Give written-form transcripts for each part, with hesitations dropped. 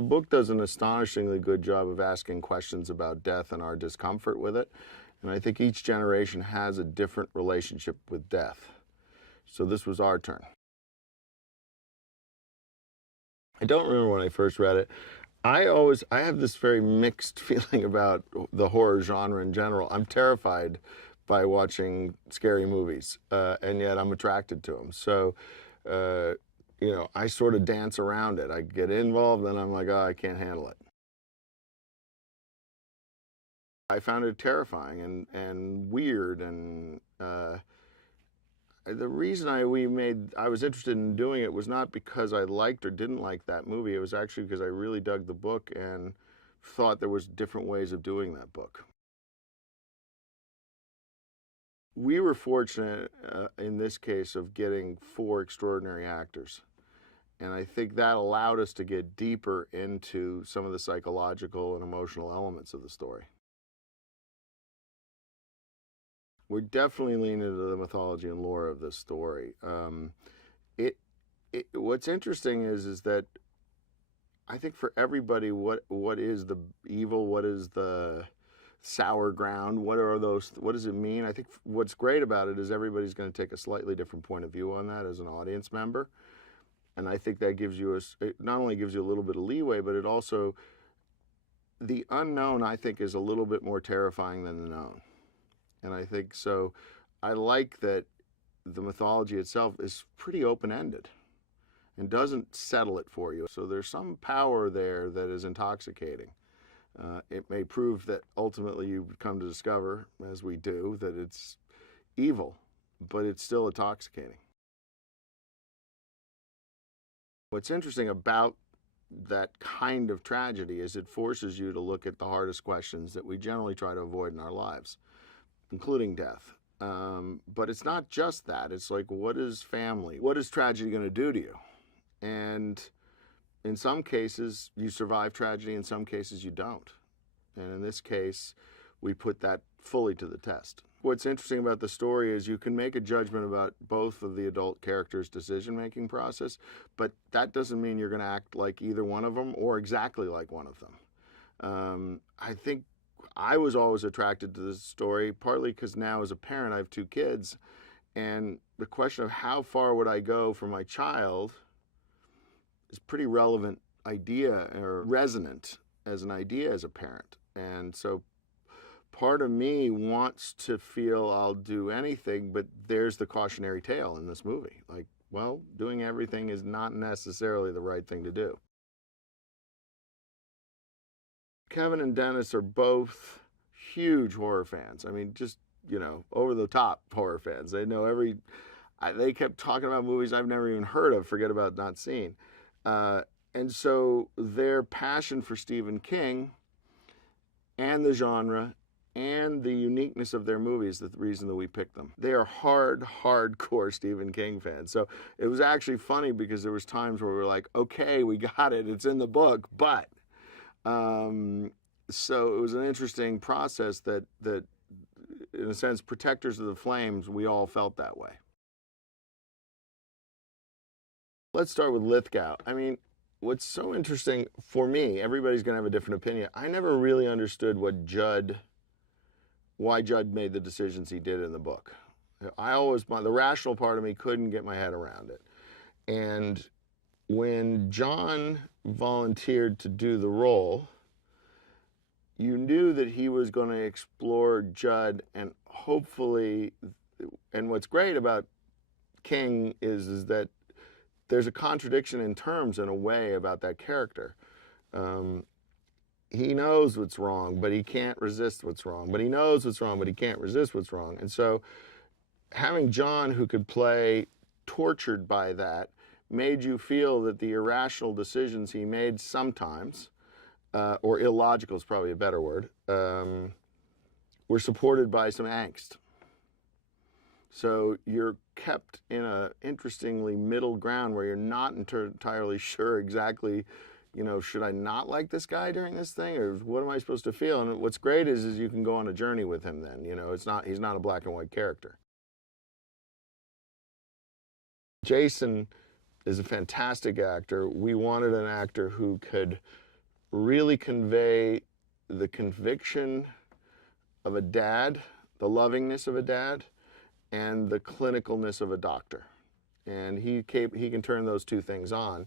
the book does an astonishingly good job of asking questions about death and our discomfort with it. And I think each generation has a different relationship with death. So this was our turn. I don't remember when I first read it. I have this very mixed feeling about the horror genre in general. I'm terrified by watching scary movies, and yet I'm attracted to them. So, you know, I sort of dance around it. I get involved, and I'm like, oh, I can't handle it. I found it terrifying and weird, and the reason I was interested in doing it was not because I liked or didn't like that movie. It was actually because I really dug the book and thought there was different ways of doing that book. We were fortunate in this case of getting 4 extraordinary actors. And I think that allowed us to get deeper into some of the psychological and emotional elements of the story. We're definitely leaning into the mythology and lore of this story. What's interesting is that I think for everybody, what is the evil? What is the sour ground? What does it mean? I think what's great about it is everybody's going to take a slightly different point of view on that as an audience member. And I think that gives you it not only gives you a little bit of leeway, but it also, the unknown, I think, is a little bit more terrifying than the known. And I think so. I like that the mythology itself is pretty open-ended and doesn't settle it for you. So there's some power there that is intoxicating. It may prove that ultimately you come to discover, as we do, that it's evil, but it's still intoxicating. What's interesting about that kind of tragedy is it forces you to look at the hardest questions that we generally try to avoid in our lives, including death. But it's not just that. It's like, what is family? What is tragedy going to do to you? And in some cases, you survive tragedy. In some cases, you don't. And in this case, we put that fully to the test. What's interesting about the story is you can make a judgment about both of the adult characters' decision-making process, but that doesn't mean you're going to act like either one of them or exactly like one of them. I think I was always attracted to this story, partly because now as a parent I have 2 kids, and the question of how far would I go for my child is a pretty relevant idea, or resonant as an idea as a parent. And so part of me wants to feel I'll do anything, but there's the cautionary tale in this movie. Like, well, doing everything is not necessarily the right thing to do. Kevin and Dennis are both huge horror fans. I mean, just, you know, over-the-top horror fans. They know they kept talking about movies I've never even heard of, forget about not seen. And so their passion for Stephen King and the genre and the uniqueness of their movies is the reason that we picked them. They are hardcore Stephen King fans. So it was actually funny because there was times where we were like, okay, we got it, it's in the book, but... so it was an interesting process that, in a sense, protectors of the flames, we all felt that way. Let's start with Lithgow. I mean, what's so interesting for me, everybody's going to have a different opinion. I never really understood why Jud made the decisions he did in the book. The rational part of me couldn't get my head around it. And when John volunteered to do the role, you knew that he was going to explore Jud, and hopefully, and what's great about King is that there's a contradiction in terms, in a way, about that character. He knows what's wrong, but he can't resist what's wrong. But he knows what's wrong, but he can't resist what's wrong. And so having John, who could play tortured by that, made you feel that the irrational decisions he made sometimes, or illogical is probably a better word, were supported by some angst. So you're kept in a interestingly middle ground where you're not entirely sure exactly, you know, should I not like this guy during this thing, or what am I supposed to feel? And what's great is you can go on a journey with him then. You know, he's not a black and white character. Jason is a fantastic actor. We wanted an actor who could really convey the conviction of a dad, the lovingness of a dad, and the clinicalness of a doctor. And he can turn those two things on.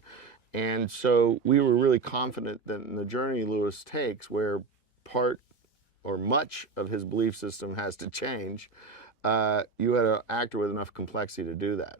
And so we were really confident that in the journey Lewis takes, where part or much of his belief system has to change, you had an actor with enough complexity to do that.